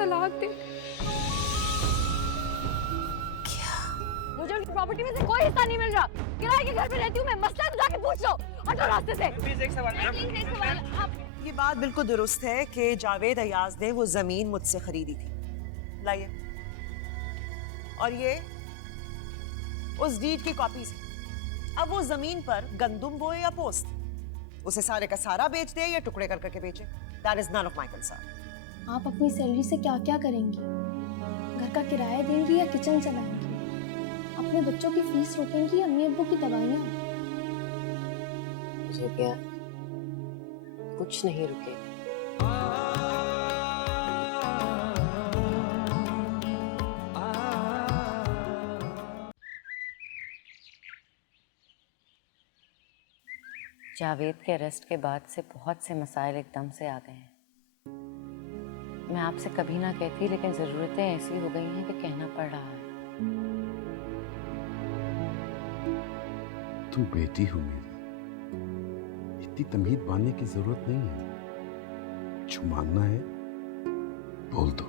तलाक दे। मुझे उनकी प्रॉपर्टी में से कोई हिस्सा नहीं मिल रहा। किराए के घर पे रहती हूँ मैं, मसला तो जाके पूछ लो। हटो रास्ते से। प्लीज एक सवाल आप ये बात बिल्कुल दुरुस्त है कि जावेद अयाज ने वो जमीन मुझसे खरीदी थी। लाइए, और ये उस डीड की कॉपीज है। अब वो जमीन पर गंदुम बोए या पोस्ट, उसे सारे का सारा बेच दे या टुकड़े कर करके बेचे, that is none of my concern. आप अपनी सैलरी से क्या क्या करेंगी? घर का किराया देंगी या किचन चलाएंगी? अपने बच्चों की फीस रोकेंगी या अम्मी अब्बू की दवाइयाँ? ज़ोबिया, कुछ नहीं रुके। जावेद के अरेस्ट के बाद से बहुत से मसाइल एकदम से आ गए हैं। मैं आपसे कभी ना कहती, लेकिन ज़रूरतें ऐसी हो गई हैं कि कहना पड़ रहा है। तुम बेटी हो मेरी, इतनी तमीज बांधने की जरूरत नहीं है। जो मांगना है बोल दो।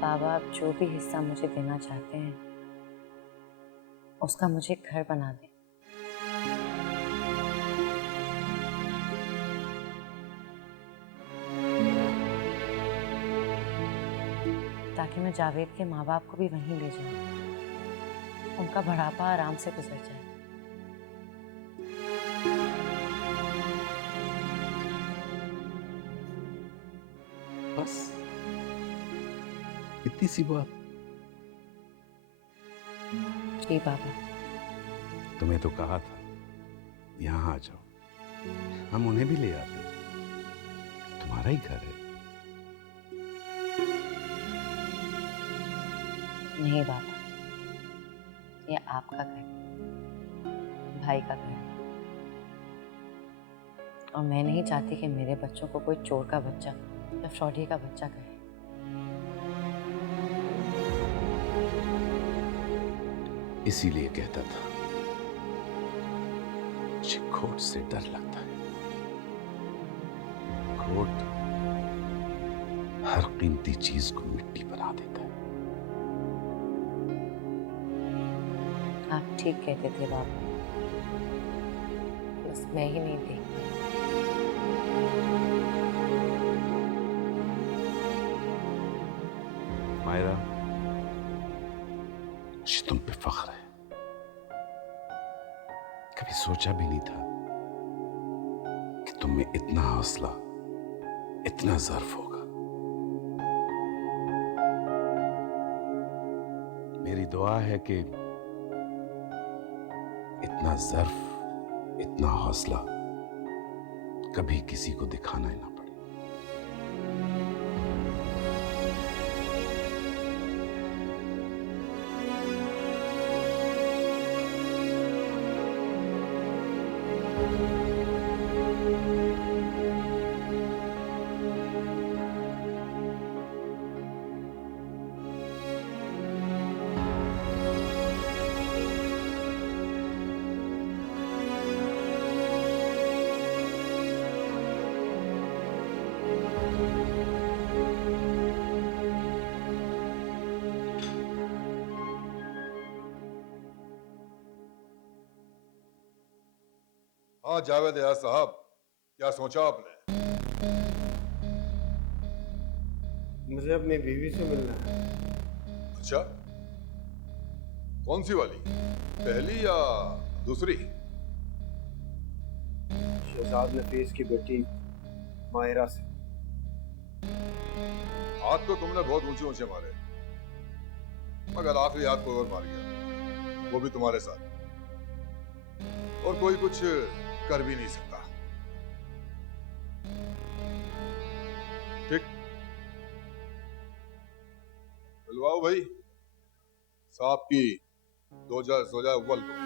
बाबा, आप जो भी हिस्सा मुझे देना चाहते हैं उसका मुझे घर बना दें। ताकि मैं जावेद के माँ बाप को भी वहीं ले जाऊं, उनका बुढ़ापा आराम से गुजर जाए। बस इतनी सी बात। जी बाबा। तुम्हें तो कहा था यहाँ आ जाओ, हम उन्हें भी ले आते। तुम्हारा ही घर है। नहीं बाबा, ये आपका घर है, भाई का घर है। और मैं नहीं चाहती कि मेरे बच्चों को कोई चोर का बच्चा या फ्रॉडी का बच्चा कहे। इसीलिए कहता था मुझे खोट से डर लगता है। खोट हर कीमती चीज को मिट्टी बना देता है। आप ठीक कहते थे बाबा, बस मैं ही नहीं देख पाई। मायरा, मुझे तुम पे फख्र है। कभी सोचा भी नहीं था कि तुम में इतना हौसला, इतना ज़र्फ होगा। मेरी दुआ है कि इतना ज़र्फ, इतना हौसला कभी किसी को दिखाना ही ना पड़े। हाँ जावेद यार साहब, क्या सोचा आपने? मुझे अपनी बीवी से मिलना है। अच्छा, कौन सी वाली, पहली या दूसरी? शहजाद नफीस की बेटी माहिरा से। हाथ तो तुमने बहुत ऊंचे ऊंचे मारे, मगर आखिरी हाथ को और मार गया, वो भी तुम्हारे साथ, और कोई कुछ कर भी नहीं सकता। ठीक, बुलवाओ भाई साहब की सोजा अव्वल को।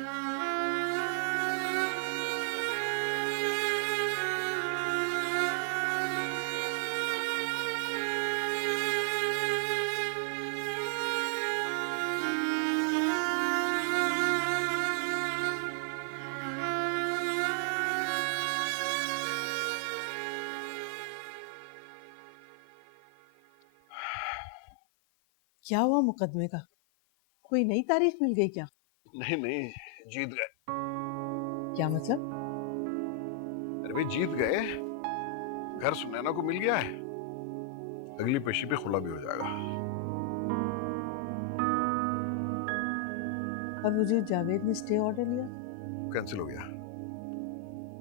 क्या हुआ मुकदमे का? कोई नई तारीख मिल गई क्या? नहीं नहीं, जीत गए। क्या मतलब? अरे भाई जीत गए, घर सुनैना को मिल गया है, अगली पेशी पे खुला भी हो जाएगा। और वो जो जावेद ने स्टे ऑर्डर लिया? कैंसिल हो गया।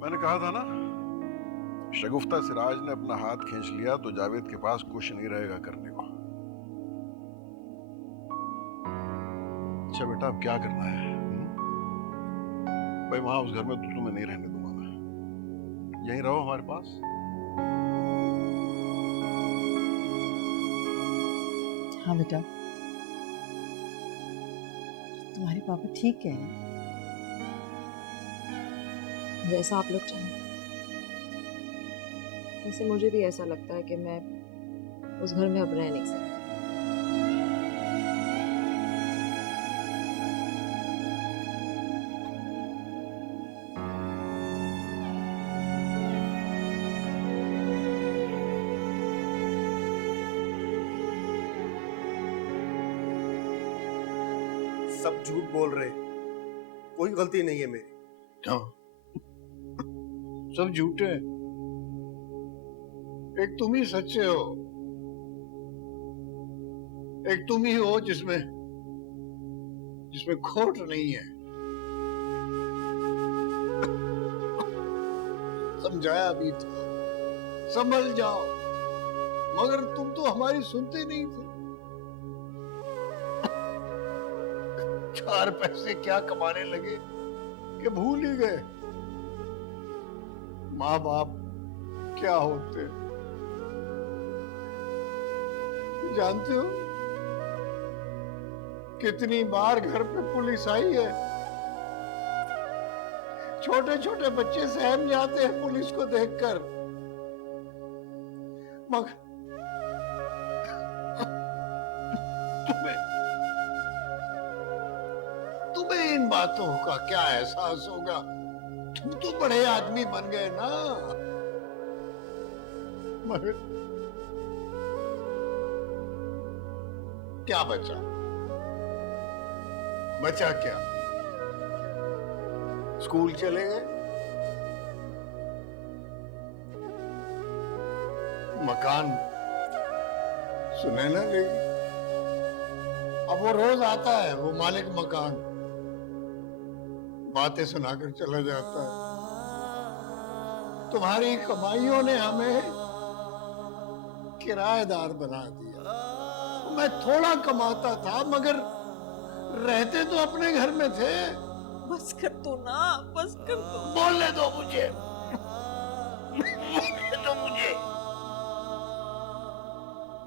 मैंने कहा था ना, शगुफ्ता सिराज ने अपना हाथ खींच लिया तो जावेद के पास कुछ नहीं रहेगा करने को। अच्छा बेटा, अब क्या करना है? भाई वहां उस घर में तो तुम्हें नहीं रहने दूंगा मैं, यहीं रहो हमारे पास। हाँ बेटा, तुम्हारे पापा ठीक कह रहे हैं। जैसा आप लोग चाहें। वैसे मुझे भी ऐसा लगता है कि मैं उस घर में अब रह नहीं सकती। सब झूठ बोल रहे, कोई गलती नहीं है मेरी। क्यों? सब झूठे, एक तुम ही सच्चे हो, एक तुम ही हो जिसमें खोट नहीं है। समझाया भी था, संभल जाओ, मगर तुम तो हमारी सुनते नहीं थे। 4 पैसे क्या कमाने लगे कि भूल ही गए माँ बाप क्या होते। जानते हो कितनी बार घर पे पुलिस आई है? छोटे छोटे बच्चे सहम जाते हैं पुलिस को देखकर, मगर तुम्हें इन बातों का क्या एहसास होगा? तुम तो बड़े आदमी बन गए ना। मगर क्या बचा? बचा क्या? स्कूल चले गए, मकान सुनैना ले गई। अब वो रोज आता है, वो मालिक मकान, बातें सुनाकर चला जाता है। तुम्हारी कमाइयों ने हमें किराएदार बना दिया। मैं थोड़ा कमाता था, मगर रहते तो अपने घर में थे। बस कर दो ना, बस कर दो। बोलने दो मुझे, बोलने दो मुझे।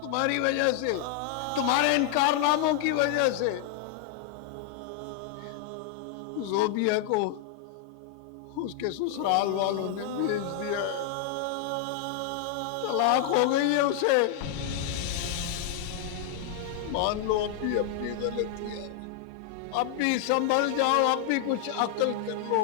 तुम्हारी वजह से, तुम्हारे इन कारनामों की वजह से जोबिया को उसके ससुराल वालों ने भेज दिया है। तलाक हो गई है उसे। मान लो अब भी अपनी गलती है, अब भी संभल जाओ, अब भी कुछ अक्ल कर लो।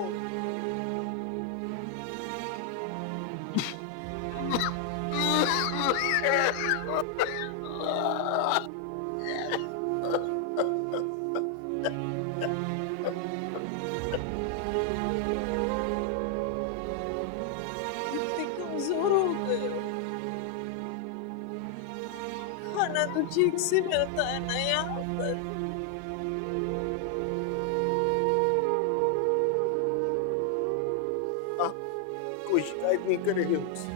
खाना तो ठीक से मिलता है ना यहाँ पर? कोई शिकायत नहीं करेगी मुझसे।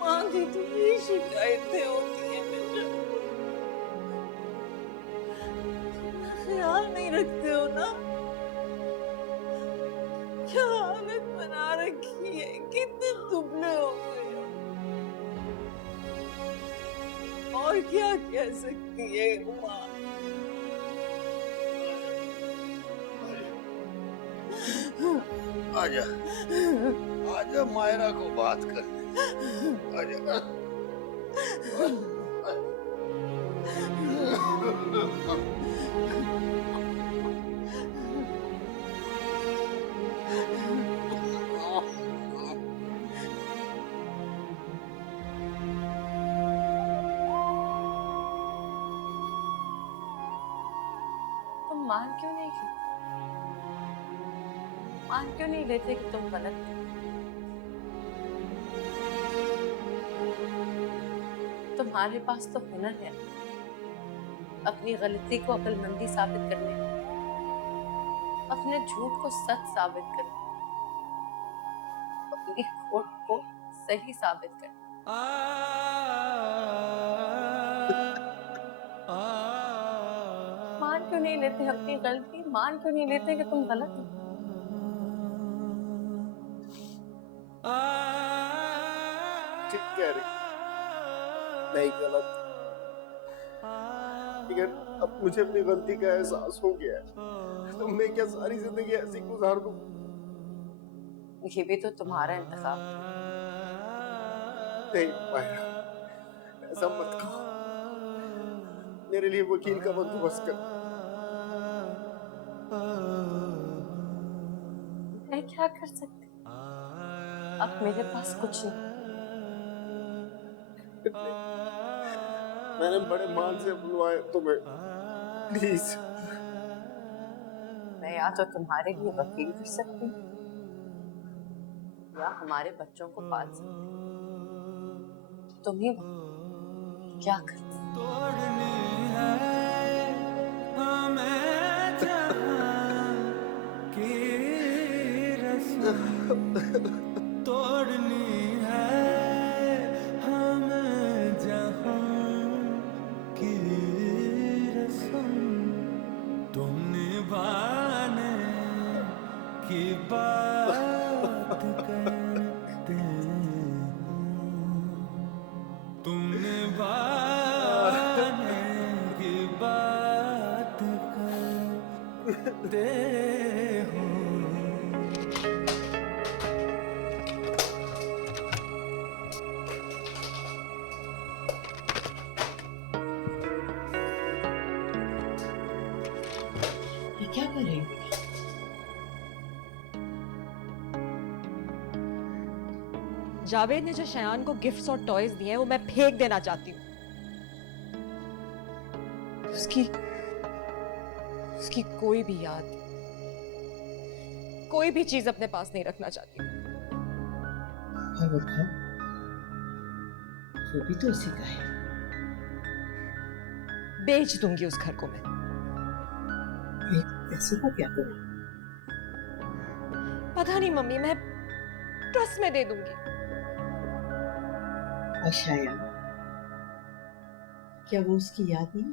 माँ की तो यही शिकायतें होती हैं बेटा। ख्याल नहीं रखते हो ना? क्या हालत बना रखी है, कितने दुबले हो गए हो। और क्या कह सकती है माँ? आजा, आजा मायरा को बात कर ले। आजा। मान क्यों नहीं लेते? मान क्यों नहीं लेते कि तुम गलत थे? तुम्हारे पास तो हुनर है अपनी गलती को अक्लमंदी साबित करने, अपने झूठ को सच साबित करने, अपनी खोट को सही साबित करने। मान क्यों नहीं लेते अपनी गलती? मान क्यों नहीं लेते कि तुम गलत हो? ठीक कह रही, नहीं गलत, लेकिन अब मुझे अपनी गलती का एहसास हो गया है, तो मैं क्या सारी जिंदगी ऐसी गुजार दूं? ये भी तो तुम्हारा इंतखाब। नहीं मायरा, ऐसा मत कहो। मेरे लिए वकील का बंदोबस्त कर। मैं क्या कर सकती? अब मेरे पास कुछ नहीं। मैंने बड़े मान से बुलवाए तुम्हें, प्लीज। मैं या तो तुम्हारे लिए वकील कर सकती हूँ या हमारे बच्चों को पाल सकती हूँ। तुम ही क्या करते? तोड़नी है हमें जहां की रस्म, तुम निभाने की बात करते हो, तुम निभाने की बात करते हो। क्या करेंगे? जावेद ने जो शयान को गिफ्ट्स और टॉयज दिए हैं वो मैं फेंक देना चाहती हूँ। उसकी कोई भी याद, कोई भी चीज अपने पास नहीं रखना चाहती। वो भी तो उसी का है। बेच दूंगी उस घर को मैं। पैसे का क्या करूं? पता नहीं मम्मी, मैं ट्रस्ट में दे दूंगी। और शायद क्या वो उसकी याद नहीं?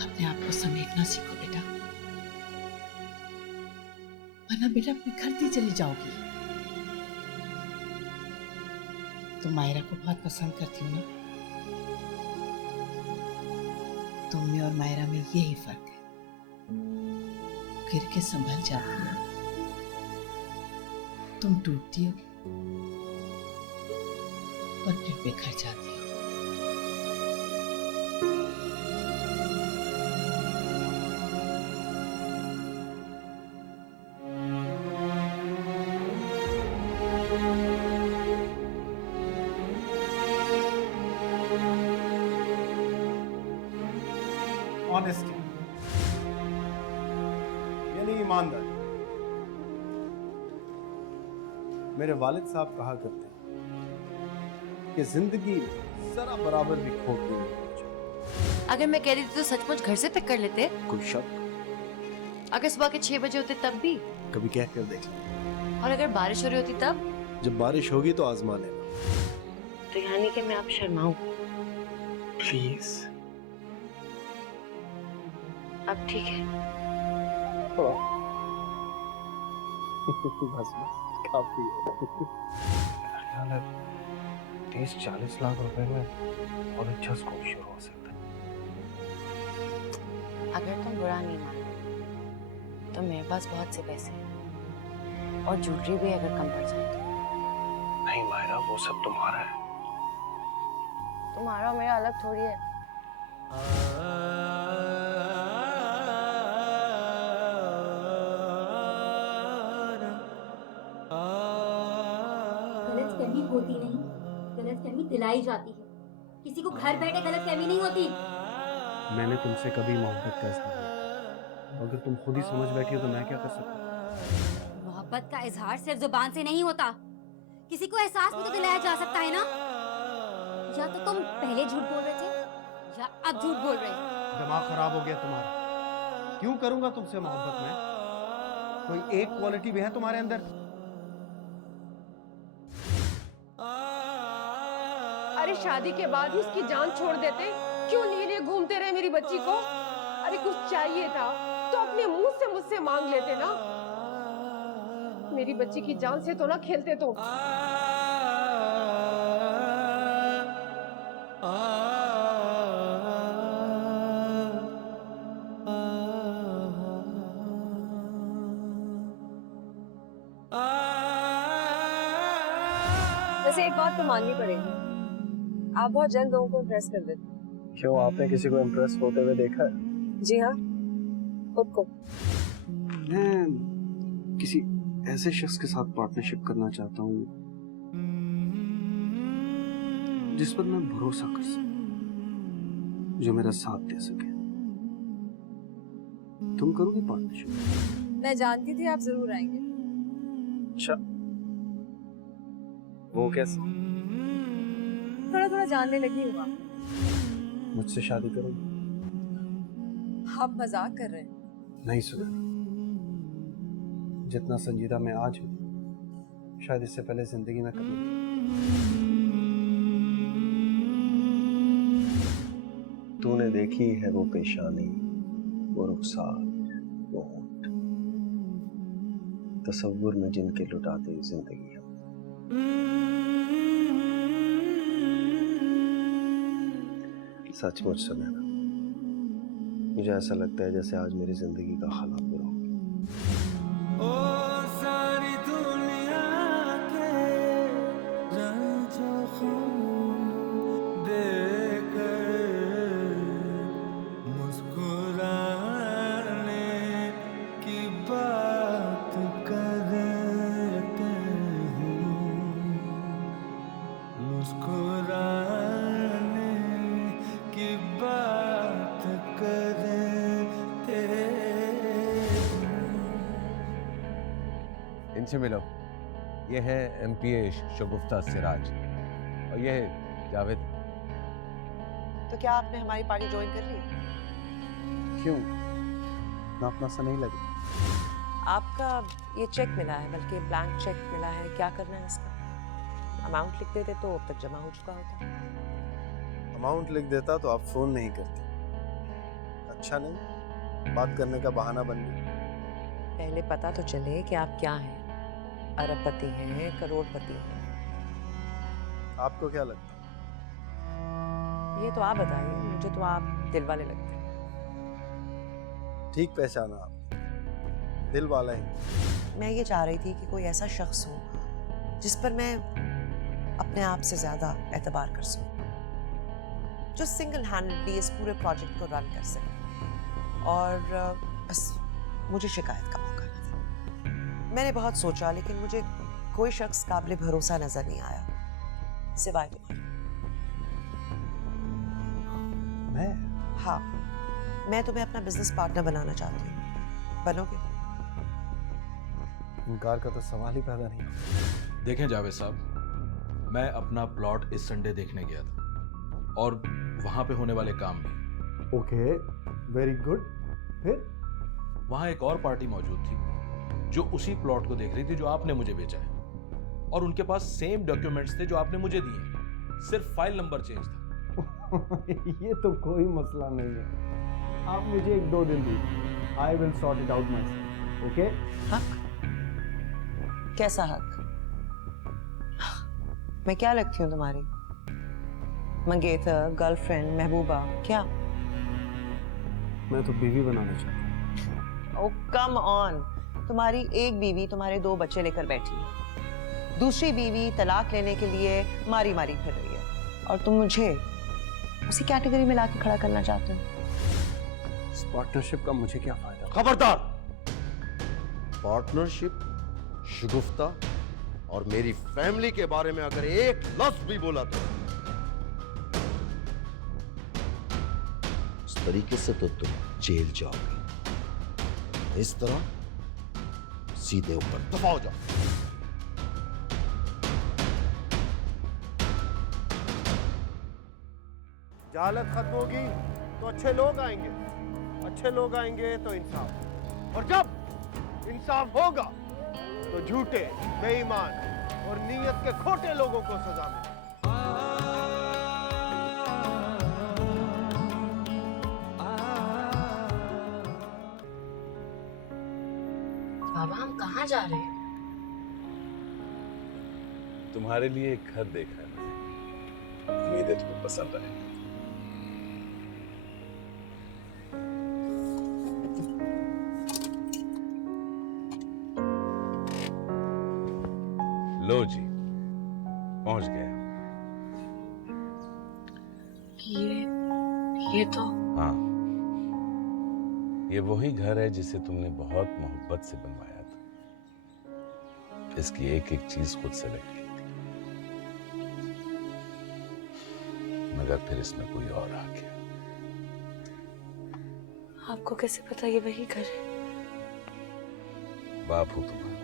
अपने आप को समेटना सीखो बेटा, वरना बेटा बिखरती चली जाओगी। तुम मायरा को बहुत पसंद करती हो ना? तुम में और मायरा में यही फर्क है, गिर के संभल जाती हो, तुम टूटती हो और फिर बिखर जाती हो। ऑनेस्टी यानी ईमानदारी। मेरे वालिद साहब कहा करते हैं कि जिंदगी जरा बराबर भी खोट नहीं होनी चाहिए। अगर मैं कह रही थी तो सचमुच घर से पिक कर लेते? कोई शक? अगर सुबह के 6 बजे होते तब भी? कभी कह कर देख लें। और अगर बारिश हो रही होती तब? जब बारिश होगी तो आजमा लेना। तो यानी कि मैं आप शर्माऊं? प्लीज। अब ठीक है। बस बस काफी है। ख्याल है। 30-40 लाख रुपए में बहुत अच्छा स्कोप शुरू हो सकता है। अगर तुम बुरा नहीं मानो तो मेरे पास बहुत से पैसे हैं और ज्वेलरी भी अगर कम पड़ जाए तो। नहीं मायरा, वो सब तुम्हारा है। तुम्हारा और मेरा अलग थोड़ी है। गलतफहमी होती नहीं, गलतफहमी दिलाई जाती है। किसी को घर बैठे गलतफहमी नहीं होती। मैंने तुमसे कभी मोहब्बत का इजहार नहीं किया। अगर तुम खुद ही समझ बैठी हो तो मैं क्या कर सकता हूँ? मोहब्बत का इजहार सिर्फ जुबान से नहीं होता, किसी को एहसास भी तो दिलाया जा सकता है ना। या तो तुम पहले झूठ बोल रहे थे या अब झूठ बोल रहे हो। दिमाग खराब हो गया तुम्हारा। क्यों करूंगा तुमसे मोहब्बत में? कोई एक क्वालिटी भी है तुम्हारे अंदर? अरे शादी के बाद ही उसकी जान छोड़ देते, क्यों लिए लिए घूमते रहे मेरी बच्ची को? अरे कुछ चाहिए था तो अपने मुंह से मुझसे मांग लेते ना। मेरी बच्ची की जान से तो ना खेलते तो। वैसे एक बात तो माननी पड़ेगी, आप बहुत जल्द लोगों को इम्प्रेस कर देते। क्यों, आपने किसी को इम्प्रेस होते हुए देखा है? जी हाँ, खुद को। मैं किसी ऐसे शख्स के साथ पार्टनरशिप करना चाहता हूँ जिस पर मैं भरोसा कर सकूं, जो मेरा साथ दे सके। तुम करोगी पार्टनरशिप? मैं जानती थी आप जरूर आएंगे। अच्छा, वो कैसे? थोड़ा थोड़ा जानने लगी हूँ। मुझसे शादी करोगी? आप मजाक कर रहे हैं। नहीं सुना, जितना संजीदा मैं आज हूँ शायद इससे पहले जिंदगी में कभी नहीं। तूने देखी है वो पेशानी, वो रुखसार, वो होंठ, तसव्वुर में जिनके लुटाते जिंदगी हम। सचमुच सुनैना, मुझे ऐसा लगता है जैसे आज मेरी जिंदगी का खला पूरा हो गया। सारी दुनिया के रंजों को देखकर मुस्कुराने की बात करते हैं, मुस्कुराने की बात करते हैं। इनसे मिलो, ये है एमपीए शगुफ्ता सिराज और ये है जावेद। तो क्या आपने हमारी पार्टी ज्वाइन कर ली? क्यों, ना अपना सा नहीं लगे? आपका ये चेक मिला है, बल्कि ब्लैंक चेक मिला है, क्या करना है इसका? अमाउंट लिख देते तो अब तक जमा हो चुका होता। अमाउंट लिख देता तो आप फोन नहीं करते। अच्छा नहीं, बात करने का बहाना बन गया। पहले पता तो चले कि आप क्या हैं, अरबपति हैं, करोड़पति हैं। आपको क्या लगता है? ये तो आप बताइए, मुझे तो आप दिल वाले लगते हैं। ठीक पहचाना आप, दिल वाला ही। मैं ये चाह रही थी कि कोई ऐसा शख्स हो जिस पर मैं अपने आप से ज्यादा एतबार कर सकूं, जो सिंगल हैंडेडली इस पूरे प्रोजेक्ट को रन कर सके, और बस मुझे शिकायत का मौका न दे। मैंने बहुत सोचा, लेकिन मुझे कोई शख्स काबिल भरोसा नजर नहीं आया सिवाय तुम्हारे। मैं? हाँ, मैं तुम्हें अपना बिजनेस पार्टनर बनाना चाहती हूँ। बनोगे? इनकार का तो सवाल ही पैदा नहीं। देखें जावेद साहब, मैं अपना प्लॉट इस संडे देखने गया था और वहां पे होने वाले काम भी। Okay, very good. फिर वहां एक और पार्टी मौजूद थी जो उसी प्लॉट को देख रही थी जो आपने मुझे बेचा है, और उनके पास सेम डॉक्यूमेंट्स थे जो आपने मुझे दिए, सिर्फ फाइल नंबर चेंज था। ये तो कोई मसला नहीं है, आप मुझे 1-2 दिन दीजिए, I will sort it out my self. Okay? हक? कैसा हक? मैं क्या लगती हूँ तुम्हारी? मंगेतर, गर्लफ्रेंड, महबूबा, क्या? मैं तो बीवी बनाना चाहता हूँ। ओ कम ऑन, तुम्हारी एक बीवी तुम्हारे 2 बच्चे लेकर बैठी है, दूसरी बीवी तलाक लेने के लिए मारी मारी फिर रही है, और तुम मुझे उसी कैटेगरी में लाके खड़ा करना चाहते हो। इस पार्टनरशिप का मुझे क्या फायदा? खबरदार! पार्टनरशिप, शगुफ्ता और मेरी फैमिली के बारे में अगर एक लफ्ज भी बोला तो इस तरीके से तो तुम जेल जाओगे। इस तरह सीधे ऊपर दफा हो जाओ। जहालत खत्म होगी तो अच्छे लोग आएंगे, अच्छे लोग आएंगे तो इंसाफ, और जब इंसाफ होगा तो झूठे, बेईमान और नीयत के खोटे लोगों को सजा मिलेगी। बाबा हम कहाँ जा रहे हैं? तुम्हारे लिए एक घर देखा है मैंने, उम्मीद है तुम्हें पसंद आए। लो जी, पहुंच गए। ये तो हाँ, ये वही घर है जिसे तुमने बहुत मोहब्बत से बनवाया था। इसकी एक एक चीज खुद सेलेक्ट की थी, मगर फिर इसमें कोई और आ गया। आपको कैसे पता ये वही घर है? बाप हो तुम्हारा,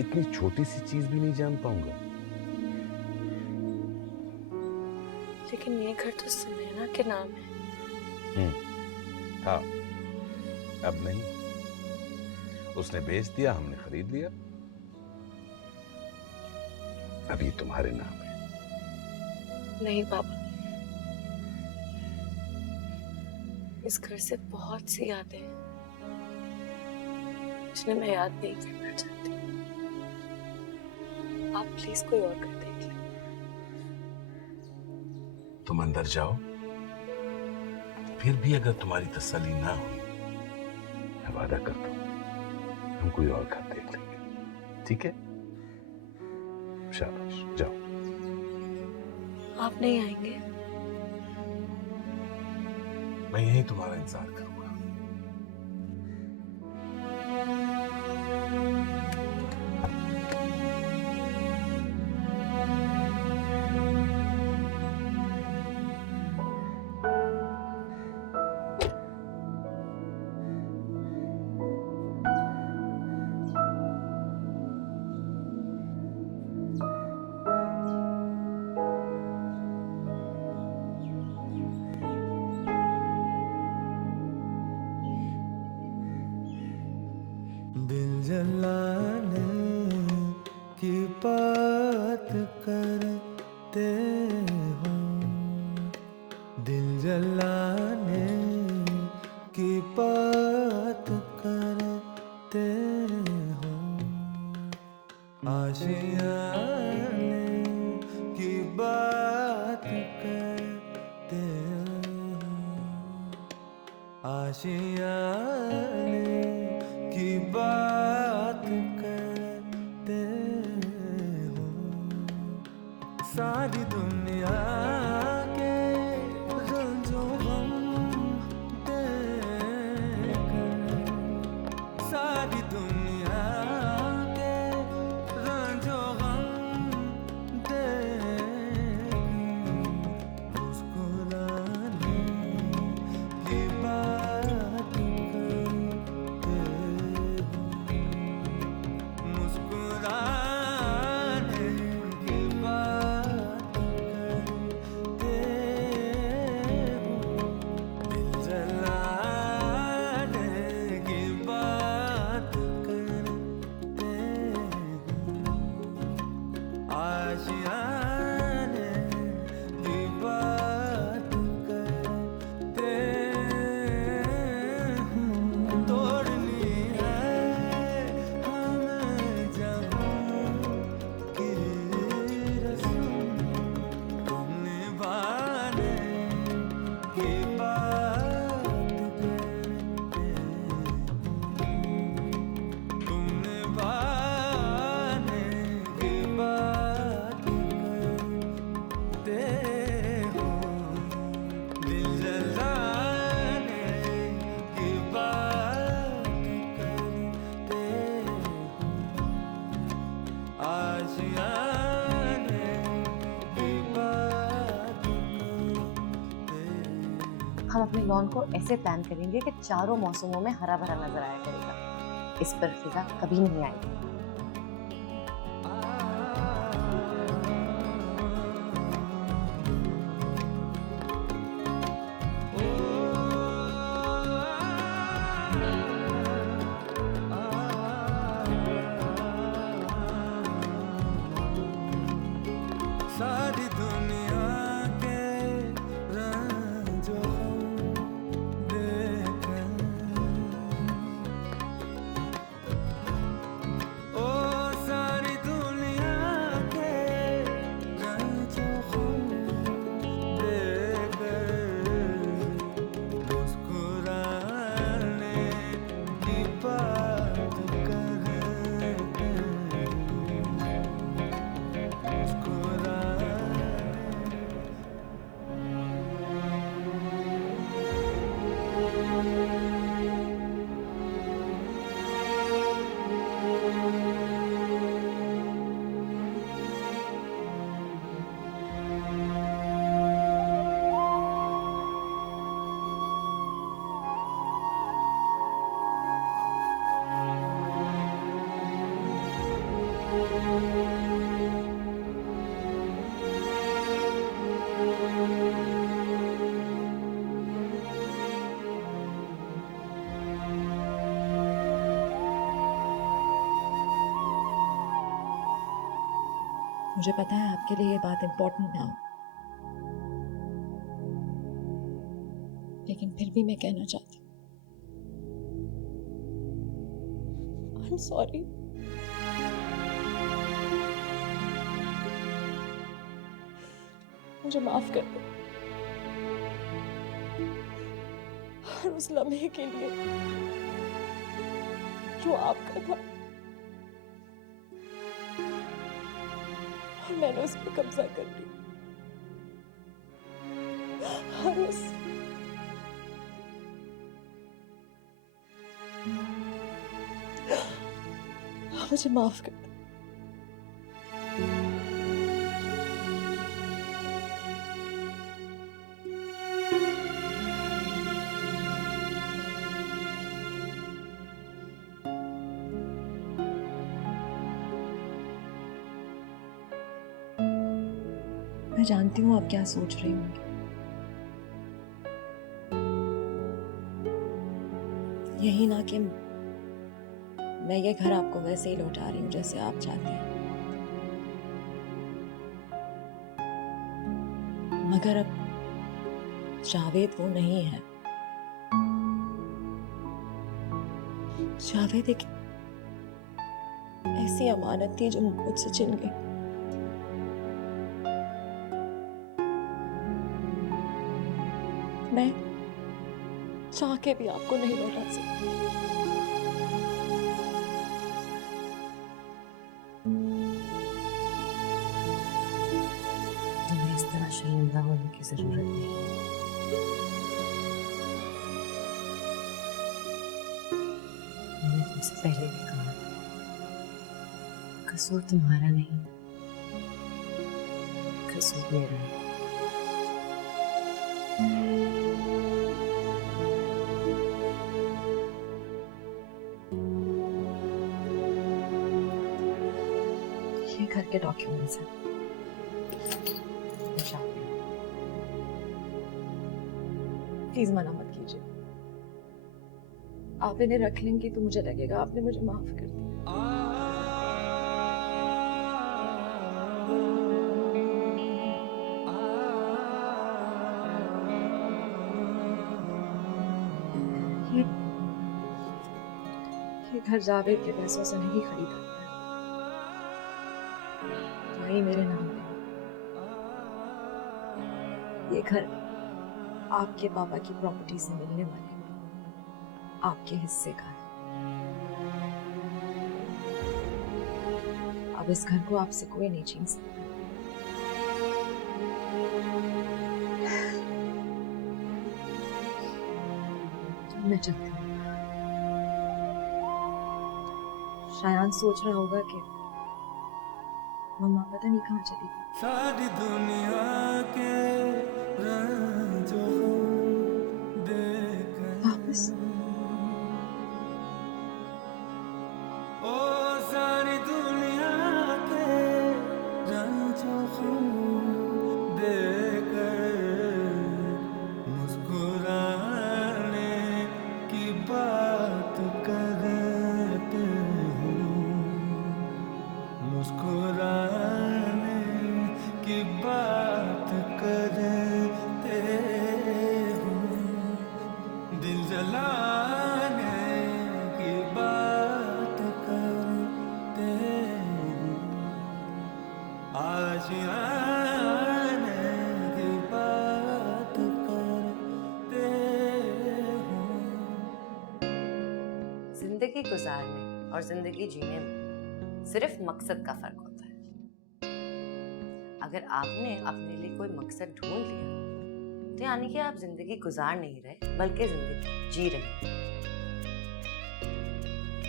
इतनी छोटी सी चीज भी नहीं जान पाऊंगा। लेकिन ये घर तो सुनैना के नाम है। था, अब नहीं। उसने बेच दिया, हमने खरीद लिया। अब ये तुम्हारे नाम है। नहीं बाबा, इस घर से बहुत सी यादें हैं जिन्हें मैं याद नहीं करना चाहती। आप प्लीज कोई और घर देख लें। तुम अंदर जाओ, फिर भी अगर तुम्हारी तसल्ली ना हुई, मैं वादा करता हूं हम कोई और घर देख लेंगे, ठीक है? शाबाश, जाओ। आप नहीं आएंगे? मैं यही तुम्हारा इंतजार करूंगा। दिल जलाने की बात करते हो, दिल जलाने की बात करते हो, आशियाने की बात करते हो, आशियाने की बात करते हो। सारी दुनिया के रंजो गम देकर, सारी दुनिया के रंजो गम देकर, मुस्कुराने की बात करते हो, मुस्कुराने की बात करते हम अपने लॉन को ऐसे प्लान करेंगे कि चारों मौसमों में हरा भरा नजर आया करेगा। इस पर फिजा कभी नहीं आएगी। सारी दुनिया के रंजों देखकर ओ सारी दुनिया के रंजों देखकर मुस्कुराने की बात करे मुझे पता है आपके लिए ये बात इम्पोर्टेंट ना हो, लेकिन फिर भी मैं कहना चाहती हूँ। I'm sorry। मुझे माफ कर दो हर उस लम्हे के लिए जो आपका था और मैंने उस पर कब्जा कर लिया। हर उस मुझे माफ कर दो। मैं जानती हूँ आप क्या सोच रही होंगी, यही ना कि मैं ये घर आपको वैसे ही लौटा रही हूँ जैसे आप चाहती हैं, मगर अब जावेद वो नहीं है। जावेद एक ऐसी अमानत थी जो मुझसे छिन गई। मैं चाह के भी आपको नहीं लौटा सकती। तुम्हें इस तरह शर्मिंदा होने की जरूरत नहीं। मैंने तुमसे पहले भी कहा था, कसूर तुम्हारा नहीं, कसूर मेरा है। ये घर के डॉक्यूमेंट्स हैं। प्लीज मना मत कीजिए। आप इन्हें रख लेंगी तो मुझे लगेगा आपने मुझे माफ कर दिया। ये घर जावेद के पैसों से नहीं खरीदा है, भाई मेरे नाम पे। ये घर आपके पापा की प्रॉपर्टी से मिलने वाले आपके हिस्से का है। अब इस घर को आपसे कोई नहीं छीन सकता। मैं चाहती हूँ, शायद सोच रहा होगा कि मम्मा पता नहीं कहाँ चली गई। सारी दुनिया के रंजों करते हूँ, दिल जलाने की बात करते हूँ, आशियाने की बात करते हूँ। जिंदगी गुजारने और जिंदगी जीने में सिर्फ मकसद का फर्क होता है। अगर आपने अपने लिए कोई मकसद ढूंढ लिया तो यानी कि आप जिंदगी गुजार नहीं रहे बल्कि जिंदगी जी रहे हैं।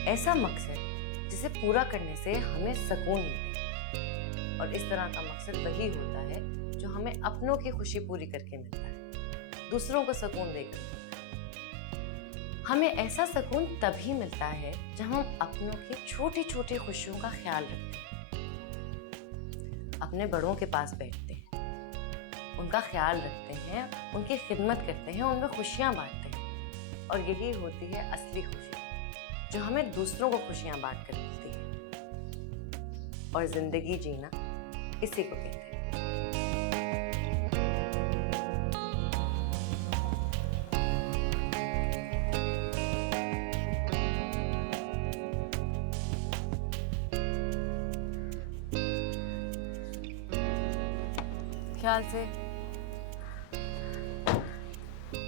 ऐसा मकसद जिसे पूरा करने से हमें सुकून मिले, और इस तरह का मकसद वही होता है जो हमें अपनों की खुशी पूरी करके मिलता है, दूसरों को सुकून देकर। हमें ऐसा सुकून तभी मिलता है जब हम अपनों की छोटी छोटी खुशियों का ख्याल रखते हैं, अपने बड़ों के पास बैठते हैं, उनका ख्याल रखते हैं, उनकी खिदमत करते हैं, उनमें खुशियां बांटते हैं। और यही होती है असली खुशी जो हमें दूसरों को खुशियां बांट कर मिलती है। और जिंदगी जीना इसी को कहते हैं। ख्याल से।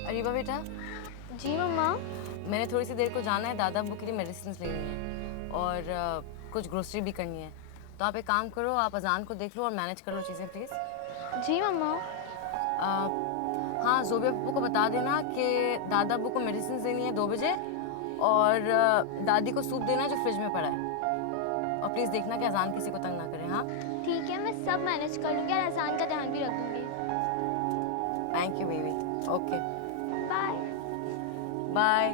अरीबा बेटा। जी मम्मा। मैंने थोड़ी सी देर को जाना है, दादा अब्बू के लिए मेडिसिन लेनी है और कुछ ग्रोसरी भी करनी है। तो आप एक काम करो, आप अजान को देख लो और मैनेज कर लो चीज़ें प्लीज़। जी मम्मा। हाँ, जोबी अब्बू को बता देना कि दादा अब्बू को मेडिसिन देनी है 2 बजे, और दादी को सूप देना है जो फ्रिज में पड़ा है। और प्लीज़ देखना कि अजान किसी को तंग ना करे। हाँ ठीक है, मैं सब मैनेज कर लूँगी और अजान का ध्यान भी रख दूँगी। Thank you baby. Okay bye bye.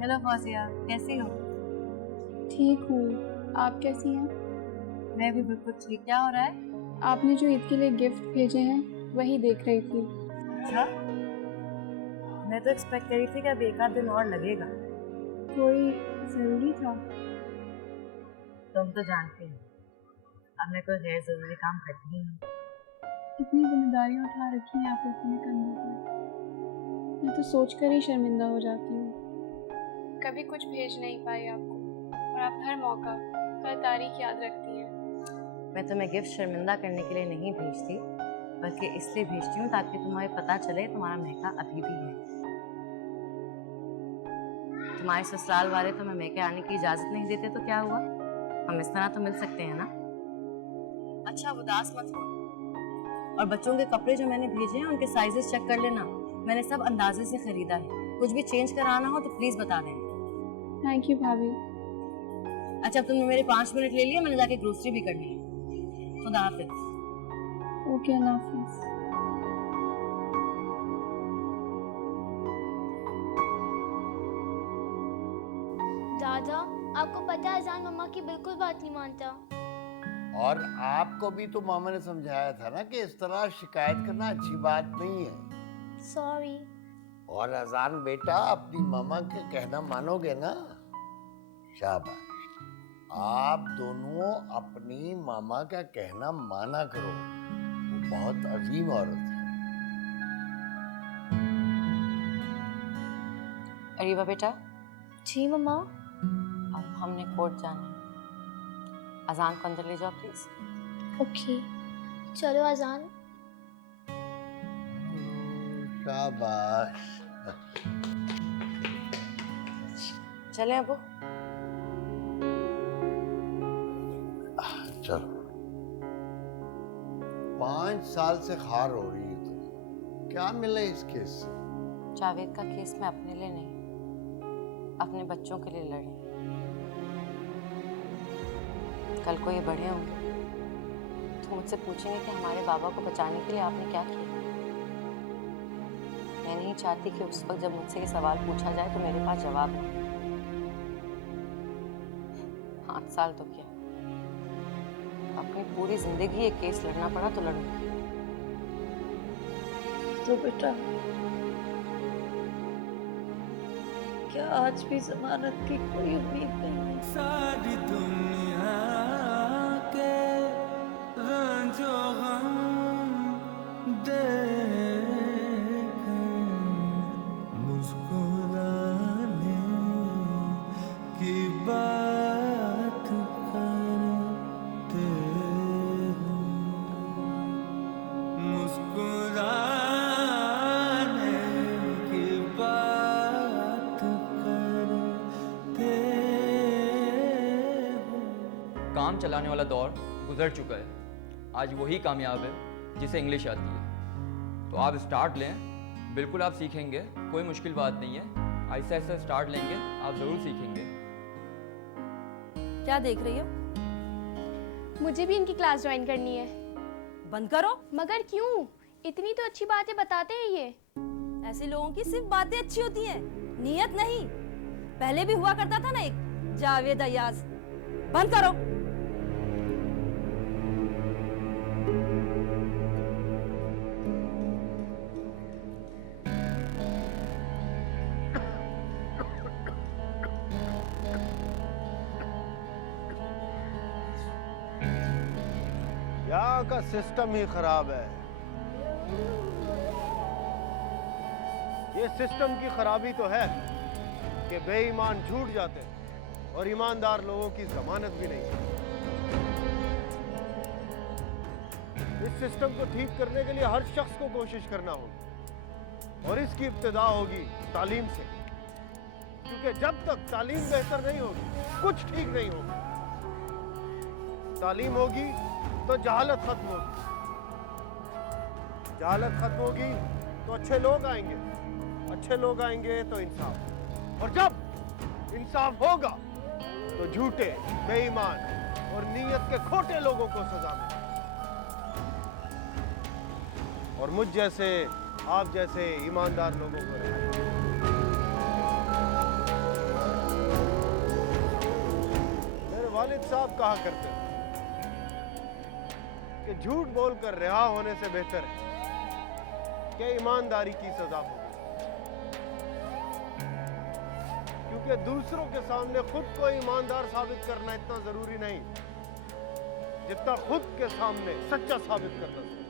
Hello Fauzia, कैसी हो? ठीक हूँ, आप कैसी हैं? मैं भी बिल्कुल ठीक। क्या हो रहा है? आपने जो ईद के लिए गिफ्ट भेजे हैं वही देख रही थी। अच्छा, मैं तो एक्सपेक्ट कर रही थी कि अब 1 आध दिन और लगेगा। कोई ज़रूरी था? तुम तो जानती हो अब मैं कोई गैर ज़रूरी काम करती ही नहीं। इतनी जिम्मेदारियाँ उठा रखी हैं आपने अपने कंधों पर, मैं तो सोचकर ही शर्मिंदा हो जाती हूँ। कभी कुछ भेज नहीं पाई आपको, और आप हर मौका हर तारीख याद रखती हैं। मैं तुम्हें गिफ्ट शर्मिंदा करने के लिए नहीं भेजती, बल्कि इसलिए भेजती हूँ ताकि तुम्हें पता चले तुम्हारा महका अभी भी है। तुम्हारे ससुराल वाले तुम्हें महके आने की इजाजत नहीं देते तो क्या हुआ, हम इस तरह तो मिल सकते हैं ना। अच्छा, उदास मत हो। और बच्चों के कपड़े जो मैंने भेजे हैं उनके साइजेस चेक कर लेना, मैंने सब अंदाजे से खरीदा है। कुछ भी चेंज कराना हो तो प्लीज बता देना। थैंक यू भाभी। अच्छा, अब तुमने मेरे 5 मिनट ले लिए, मैंने जाके ग्रोसरी भी करनी है। खुदा हाफिज। ओके, अल्लाह हाफिज। दादा, आपको पता है अजान मम्मा की बिल्कुल बात नहीं मानता। और आपको भी तो मामा ने समझाया था ना कि इस तरह शिकायत करना अच्छी बात नहीं है। सॉरी। और अजान बेटा, अपनी मामा का कहना मानोगे ना? शाबाश। आप दोनों अपनी मामा का कहना माना करो, वो बहुत अजीम औरत है। अरीबा बेटा। जी मम्मा। अब हमने कोर्ट जाना है, अजान को अंदर ले जाओ प्लीज। ओके, चलो अजान। शाबाश। चलें अबू। चलो। 5 साल से खार हो रही है तुम, क्या मिला इस केस से? जावेद का केस मैं अपने लिए नहीं, अपने बच्चों के लिए लड़ी। कल को ये बड़े होंगे तो मुझसे पूछेंगे कि हमारे बाबा को बचाने के लिए आपने क्या किया। मैं नहीं चाहती कि उस वक्त जब मुझसे ये सवाल पूछा जाए तो मेरे पास जवाब ना हो। 5 साल तो क्या, अपनी पूरी जिंदगी ये केस लड़ना पड़ा तो लड़ूंगी। तो बेटा, क्या आज भी जमानत की कोई उम्मीद नहीं है? सारी दुनिया के रंजो गम देख मुस्कुराने की बात करते हो, मुस्कुराने की बात करते हो। काम चलाने वाला दौर गुजर चुका है। आज वही कामयाब है जिसे इंग्लिश आती है। तो आप स्टार्ट लें, बिल्कुल आप सीखेंगे, कोई मुश्किल बात नहीं है। ऐसा ऐसा स्टार्ट लेंगे, आप ज़रूर सीखेंगे। क्या देख रही हो? मुझे भी इनकी क्लास ज्वाइन करनी है। बंद करो। मगर क्यों? इतनी तो अच्छी बातें बताते हैं ये। ऐसे लोगों की सिर्फ बातें अच्छी होती हैं, नीयत नहीं। पहले भी हुआ करता था ना एक जावेद अयाज। बंद करो। यहाँ का सिस्टम ही खराब है। ये सिस्टम की खराबी तो है कि बेईमान झूठ जाते हैं और ईमानदार लोगों की जमानत भी नहीं है। इस सिस्टम को ठीक करने के लिए हर शख्स को कोशिश करना होगी और इसकी इब्तिदा होगी तालीम से, क्योंकि जब तक तालीम बेहतर नहीं होगी कुछ ठीक नहीं होगा। तालीम होगी तो जहालत खत्म होगी, जहालत खत्म होगी तो अच्छे लोग आएंगे, अच्छे लोग आएंगे तो इंसाफ, और जब इंसाफ होगा तो झूठे, बेईमान और नीयत के खोटे लोगों को सजा मिलेगी। और मुझ जैसे, आप जैसे ईमानदार लोगों को रिहाई। मेरे वालिद साहब कहा करते थे कि झूठ बोलकर रिहा होने से बेहतर है कि ईमानदारी की सजा हो, क्योंकि दूसरों के सामने खुद को ईमानदार साबित करना इतना जरूरी नहीं जितना खुद के सामने सच्चा साबित करना जरूरी।